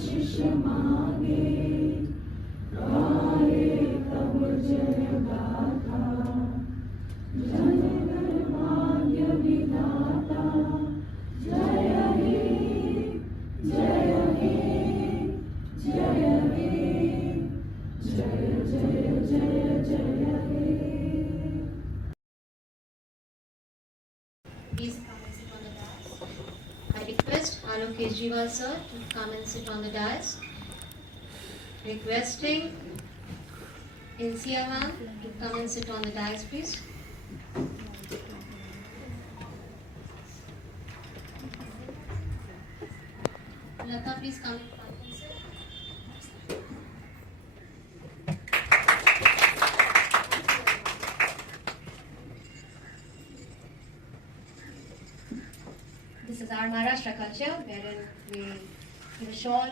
आशीष मांगे, गाए तब जय गाथा, जन गण भाग्य विधाता। जय हे, जय हे, जय हे, जय जय जय जय हे। Please come and sit on the dais. I request Alok Kejriwal sir to come and sit on the dais. Requesting Insia ma'am to come and sit on the dais, please. Lata, please come in front and sit. This is our Maharashtra culture, wherein we give a shawl.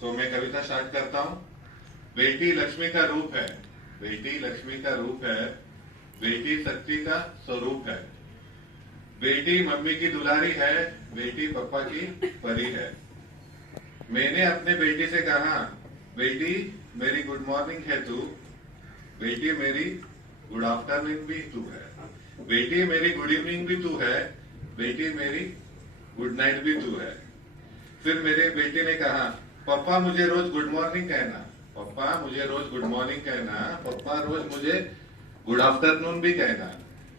तो मैं कविता स्टार्ट करता हूँ। बेटी लक्ष्मी का रूप है, बेटी लक्ष्मी का रूप है, बेटी शक्ति का स्वरूप है। बेटी मम्मी की दुलारी है, बेटी पापा की परी है। मैंने अपने बेटी से कहा, बेटी मेरी गुड मॉर्निंग है तू, बेटी मेरी गुड आफ्टरनून भी तू है, बेटी मेरी गुड इवनिंग भी तू है, बेटी मेरी गुड नाइट भी तू है। फिर मेरे बेटे ने कहा, पापा मुझे रोज गुड मॉर्निंग कहना, पापा मुझे रोज गुड मॉर्निंग कहना, पापा रोज मुझे गुड आफ्टरनून भी कहना,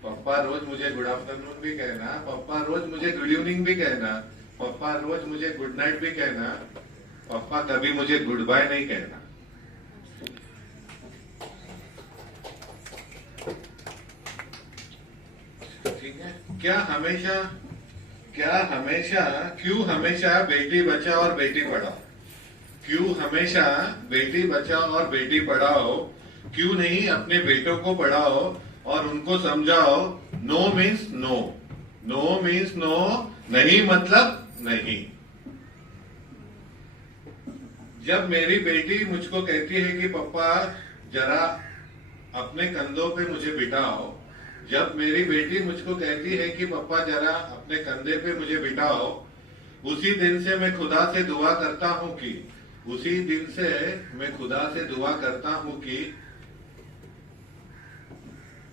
पापा रोज मुझे गुड आफ्टरनून भी कहना, पापा रोज मुझे गुड इवनिंग भी कहना, पापा रोज मुझे गुड नाइट भी कहना, पापा कभी मुझे गुड बाय नहीं कहना। ठीक है। क्यों हमेशा बेटी बचाओ और बेटी पढ़ाओ? क्यों हमेशा बेटी बचाओ और बेटी पढ़ाओ? क्यों नहीं अपने बेटों को पढ़ाओ और उनको समझाओ no means no, no means no, नहीं मतलब नहीं। जब मेरी बेटी मुझको कहती है कि पापा जरा अपने कंधों पे मुझे बिठाओ, जब मेरी बेटी मुझको कहती है कि पापा जरा अपने कंधे पे मुझे बिठाओ, उसी दिन से मैं खुदा से दुआ करता हूं कि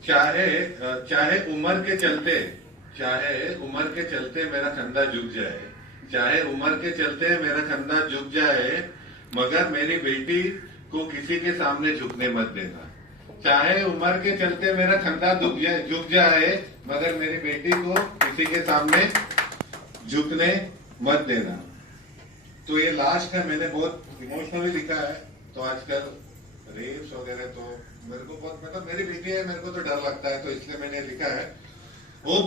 चाहे उम्र के चलते मेरा कंधा झुक जाए, चाहे उम्र के चलते मेरा कंधा झुक जाए, मगर मेरी बेटी को किसी के सामने झुकने मत देना। चाहे उम्र के चलते मेरा कंधा झुक जाए, मगर मेरी बेटी को किसी के सामने झुकने मत देना। तो ये लास्ट का मैंने बहुत इमोशनली लिखा है। तो आजकल रेप्स वगैरह तो मेरे को बहुत, मतलब मेरी बेटी है, मेरे को तो डर लगता है, तो इसलिए मैंने लिखा है, ओ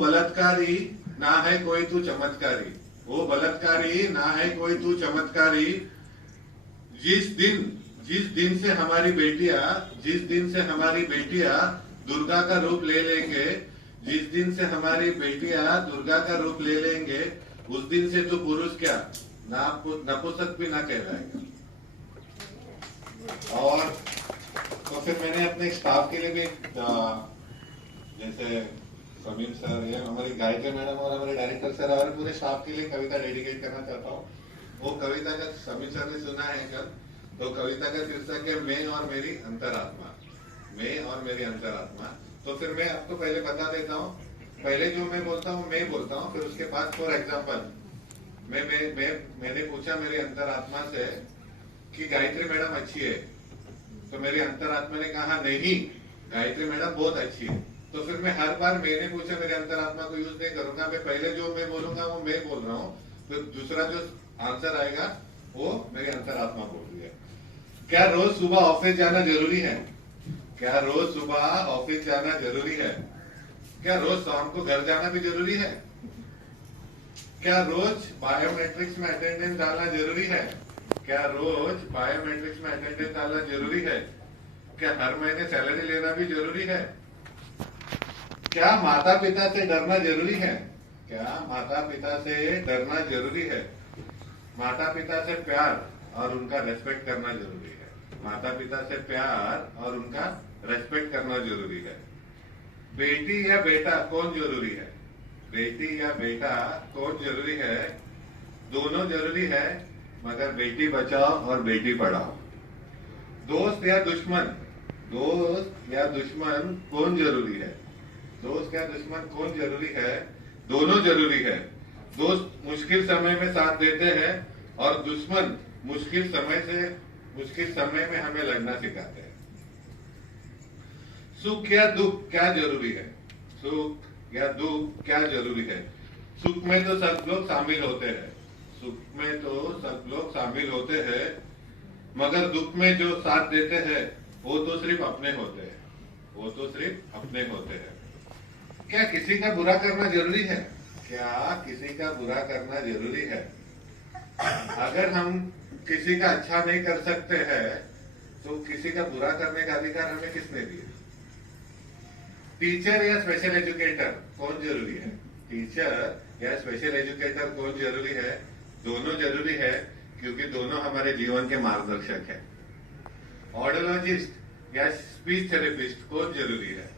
बलात्कारी ना है कोई तू चमत्कारी, ओ बलात्कारी ना है कोई तू चमत्कारी। जिस दिन से हमारी बेटियां दुर्गा का रूप ले लेंगे, जिस दिन से हमारी बेटियां दुर्गा का रूप ले लेंगे, उस दिन से तो पुरुष क्या नपुंसक भी ना कहलाएगा। और तो फिर मैंने अपने स्टाफ के लिए भी जैसे समीम सर या हमारी गायत्री मैडम और हमारे डायरेक्टर सर और पूरे स्टाफ के लिए कविता डेडिकेट करना चाहता हूँ। वो कविता का समीर सर ने सुना है कल? तो कविता का शीर्षक है मैं और मेरी अंतरात्मा। मैं और मेरी अंतरात्मा। तो फिर मैं आपको पहले बता देता हूँ, पहले जो मैं बोलता हूँ मैं बोलता हूँ, फिर उसके बाद फॉर एग्जाम्पल मैंने पूछा मेरी अंतरात्मा से कि गायत्री मैडम अच्छी है, तो मेरी अंतरात्मा ने कहा नहीं गायत्री मैडम बहुत अच्छी है। तो फिर मैं हर बार मैंने पूछा मेरे अंतरात्मा को यूज नहीं करूंगा, मैं पहले जो मैं बोलूंगा वो मैं बोल रहा हूँ, तो दूसरा जो आंसर आएगा वो मेरी अंतरात्मा बोल रही है। क्या रोज सुबह ऑफिस जाना जरूरी है? क्या रोज सुबह ऑफिस जाना जरूरी है? क्या रोज शाम को घर जाना भी जरूरी है? क्या रोज बायोमेट्रिक्स में अटेंडेंस डालना जरूरी है? क्या रोज बायोमेट्रिक्स में अटेंडेंस डालना जरूरी है? क्या हर महीने सैलरी लेना भी जरूरी है? क्या माता पिता से डरना जरूरी है? क्या माता पिता से डरना जरूरी है? माता पिता से प्यार और उनका रेस्पेक्ट करना जरूरी है। माता पिता से प्यार और उनका रेस्पेक्ट करना जरूरी है। बेटी या बेटा कौन जरूरी है? बेटी या बेटा कौन जरूरी है? दोनों जरूरी है, मगर बेटी बचाओ और बेटी पढ़ाओ। दोस्त या दुश्मन कौन जरूरी है? दोस्त या दुश्मन कौन जरूरी है? दोनों जरूरी है। दोस्त मुश्किल समय में साथ देते हैं और दुश्मन मुश्किल समय में हमें लड़ना सिखाते हैं। सुख या दुख क्या जरूरी है? सुख या दुख क्या जरूरी है? सुख में तो सब लोग शामिल होते हैं, सुख में तो सब लोग शामिल होते हैं, मगर दुख में जो साथ देते हैं वो तो सिर्फ अपने होते हैं, वो तो सिर्फ अपने होते हैं। क्या किसी का बुरा करना जरूरी है? क्या किसी का बुरा करना जरूरी है? अगर हम किसी का अच्छा नहीं कर सकते हैं तो किसी का बुरा करने का अधिकार हमें किसने दिया? टीचर या स्पेशल एजुकेटर कौन जरूरी है? टीचर या स्पेशल एजुकेटर कौन जरूरी है? दोनों जरूरी है, क्योंकि दोनों हमारे जीवन के मार्गदर्शक है। ऑडियोलॉजिस्ट या स्पीच थेरेपिस्ट कौन जरूरी है?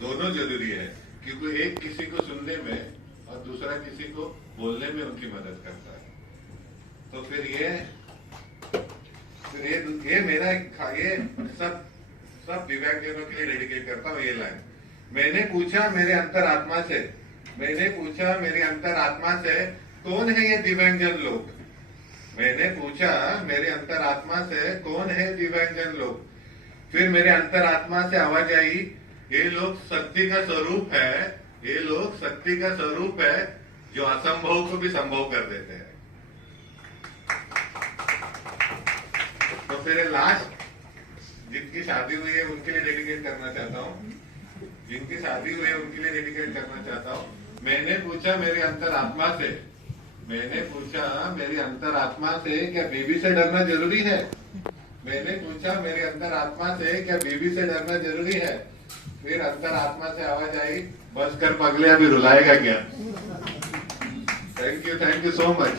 दोनों जरूरी है, क्योंकि एक किसी को सुनने में और दूसरा किसी को बोलने में उनकी मदद करता है। तो फिर ये मेरा ये सब दिव्यांगजनों के लिए डेडिकेट करता हूँ ये लाइन। मैंने पूछा मेरे अंतरात्मा से कौन है ये दिव्यांगजन लोग? मैंने पूछा मेरे अंतरात्मा से कौन है दिव्यांगजन लोग? फिर मेरे अंतरात्मा से आवाज आई, ये लोग शक्ति का स्वरूप है, ये लोग शक्ति का स्वरूप है जो असंभव को भी संभव कर देते हैं। तो फिर लास्ट जिनकी शादी हुई है उनके लिए डेडिकेट करना चाहता हूँ, जिनकी शादी हुई है उनके लिए डेडिकेट करना चाहता हूँ। मैंने पूछा मेरी अंतरात्मा से क्या बीवी से डरना जरूरी है? मैंने पूछा मेरी अंतरात्मा से क्या बीवी से डरना जरूरी है? फिर अंतरात्मा से आवाज आई, बस कर पगले, अभी रुलाएगा क्या? Thank you so much.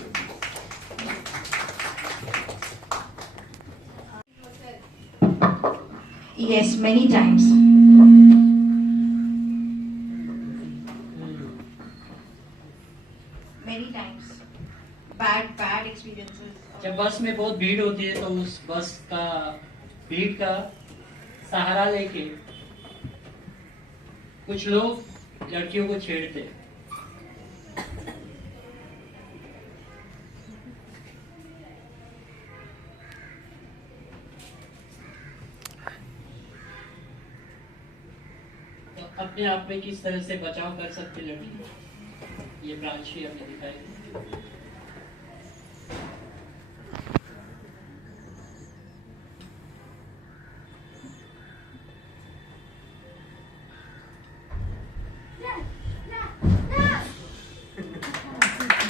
Yes, many times. Many times. Bad experiences. जब बस में बहुत भीड़ होती है तो उस बस का भीड़ का सहारा लेके कुछ लोग लड़कियों को छेड़ते हैं। तो अपने आप में किस तरह से बचाव कर सकते लड़की, ये ब्रांच भी हमें दिखाई।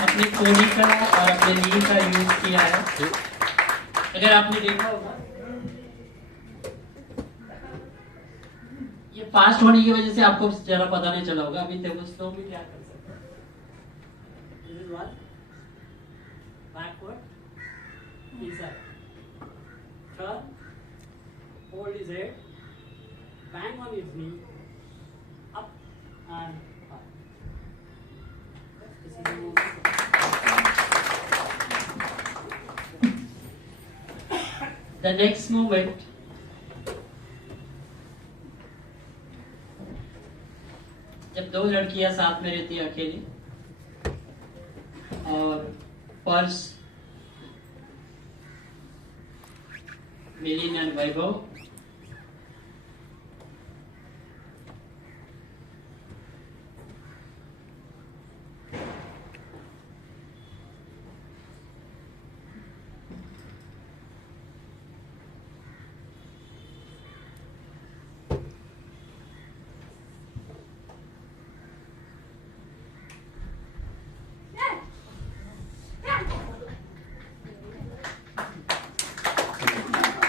अपनी कोनी का और अपने नी का यूज किया है। अगर आपने देखा होगा ये फास्ट होने की वजह से आपको जरा पता नहीं चला होगा। अभी देखो स्लो में क्या कर सकते हैं। This is one backward, inside, turn, hold his head, bang on his knee, up and up. This is the movement. The next movement, जब दो लड़कियां साथ में रहती है अकेली और पर्स मिलिन एंड वैभव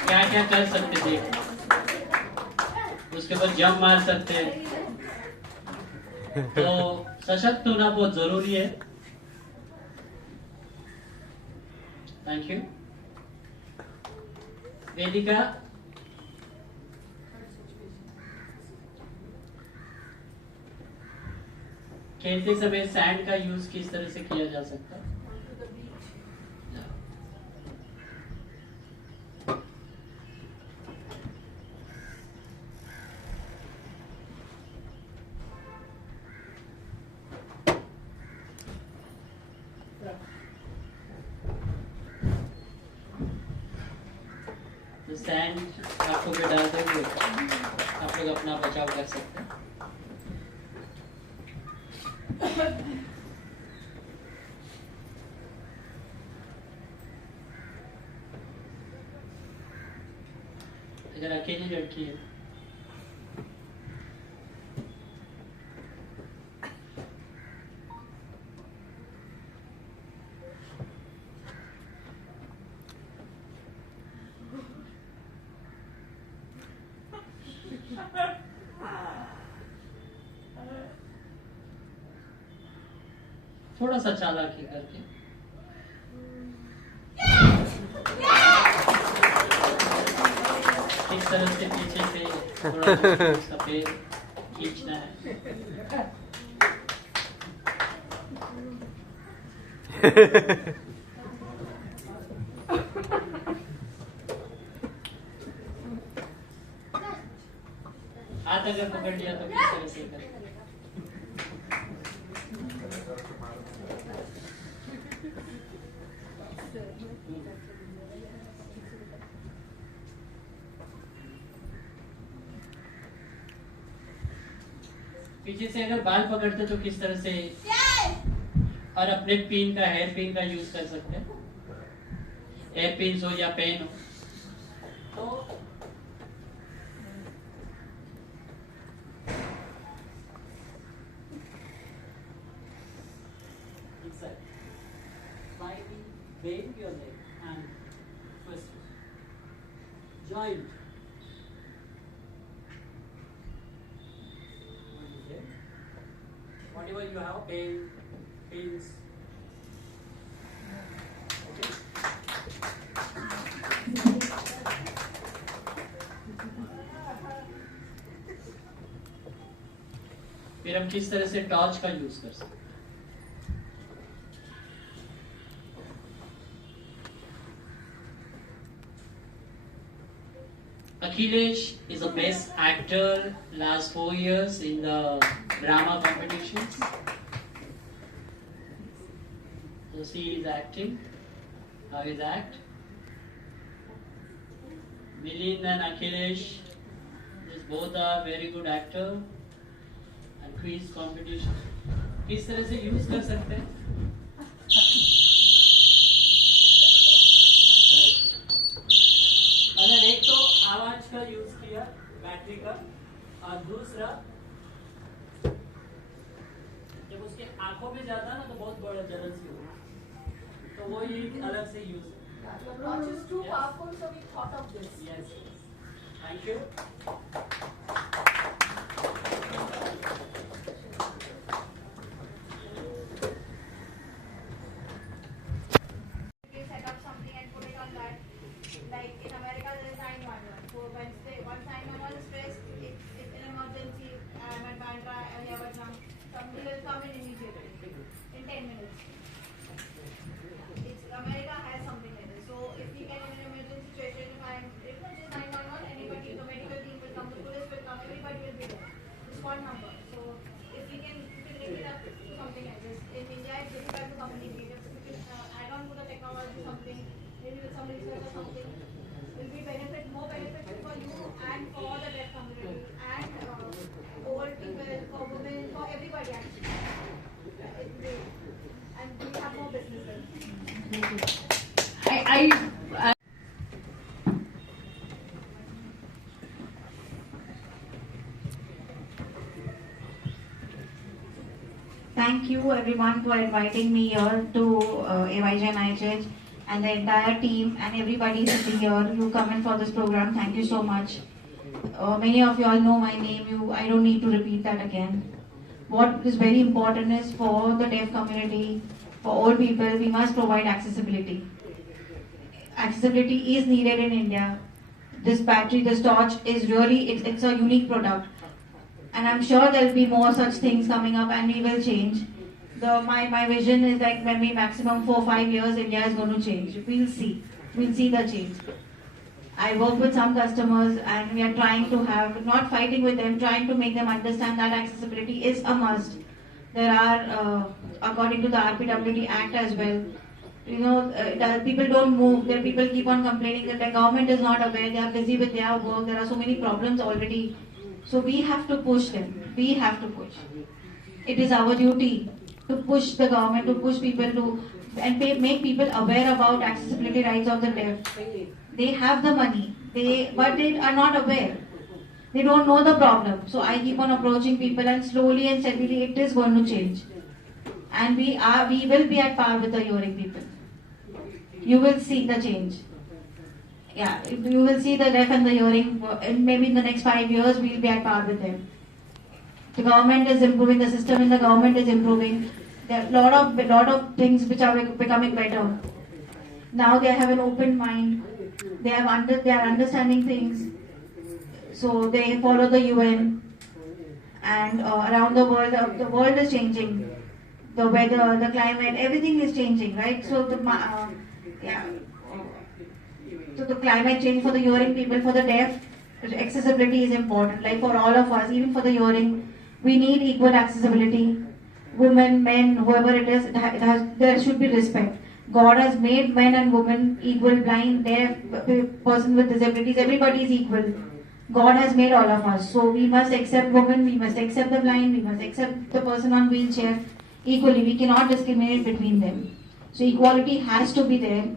क्या क्या कर सकते थे, उसके ऊपर जंप मार सकते हैं। तो सशक्त होना बहुत जरूरी है। Thank you. वेदिका, खेलते समय सैंड का यूज किस तरह से किया जा सकता है? तो सैंड आपको भी डाल देंगे, आप लोग अपना बचाव कर सकते हैं। अगर अकेली लड़की है थोड़ा सा चालाकी करके इस तरह से पीछे से थोड़ा सफेद खींचना है। हाथ अगर पकड़ लिया तो किस तरह से करें? पीछे से अगर बाल पकड़ते तो किस तरह से, और अपने पिन का, हेयर पिन का यूज कर सकते हैं। हेयर पिन हो या पेन हो तो slightly bend your leg and twist it. Joint. Whatever you have, pins. फिर हम किस तरह से टॉर्च का यूज कर सकते हैं? Akhilesh is a best actor last 4 years in the drama competitions. So see his acting, how his act. Milind and Akhilesh, these both are very good actor and quiz competition. किस तरह से यूज कर सकते हैं? अगर एक तो आवाज का यूज किया, बैटरी का, और दूसरा जब उसके आंखों में जाता ना तो बहुत बड़ा जलन सी होगा, तो वो ये अलग से use. Your approach is too powerful, so we thought of this. Yes. Thank you. We set up something and put it on that. Like in America, there is 911. So once 911 is pressed, it's an emergency. I'm at Bandra, I have a jump. Somebody will come in immediately in 10 minutes. America has something like this. So if we get in an emergency situation, if I'm we can link it up to something like this. In India, it's difficult to communicate. If we add on to the technology something, maybe with some research or something, will be more beneficial for you and for the deaf community and old people, for women, for everybody actually. And we have more businesses. Thank you everyone for inviting me here to AYJ and IHH and the entire team and everybody sitting here. You come in for this program. Thank you so much. Many of you all know my name. I don't need to repeat that again. What is very important is for the deaf community, for old people, we must provide accessibility. Accessibility is needed in India. This battery, this torch is really, it's a unique product. And I'm sure there will be more such things coming up and we will change. My vision is like maybe maximum 4 or 5 years India is going to change. We'll see the change. I work with some customers and we are trying to have, not fighting with them, trying to make them understand that accessibility is a must. There are, according to the RPWD Act as well, people don't move, people keep on complaining that the government is not aware, they are busy with their work, there are so many problems already. So we have to push them, we have to push. It is our duty to push the government, to push people to, and make people aware about accessibility rights of the deaf. They have the money, but they are not aware. They don't know the problem. So I keep on approaching people and slowly and steadily it is going to change. And we will be at par with the hearing people. You will see the change. Yeah, you will see the deaf and the hearing, and maybe in the next 5 years we will be at par with them. The government is improving, the system in the government is improving. There are a lot of things which are becoming better. Now they have an open mind. They are understanding things. So they follow the UN, and around the world is changing. The weather, the climate, everything is changing, right? So So the climate change for the hearing people, for the deaf, accessibility is important. Like for all of us, even for the hearing, we need equal accessibility. Women, men, whoever it is, there should be respect. God has made men and women equal, blind, deaf, person with disabilities, everybody is equal. God has made all of us. So we must accept women, we must accept the blind, we must accept the person on wheelchair equally. We cannot discriminate between them. So equality has to be there.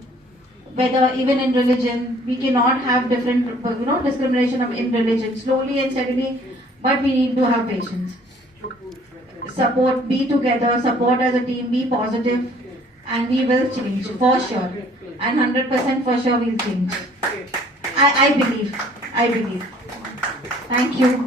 Whether even in religion, we cannot have different, discrimination in religion. Slowly and steadily, but we need to have patience. Support, be together, support as a team, be positive, and we will change for sure. And 100% for sure we'll change. I believe. Thank you.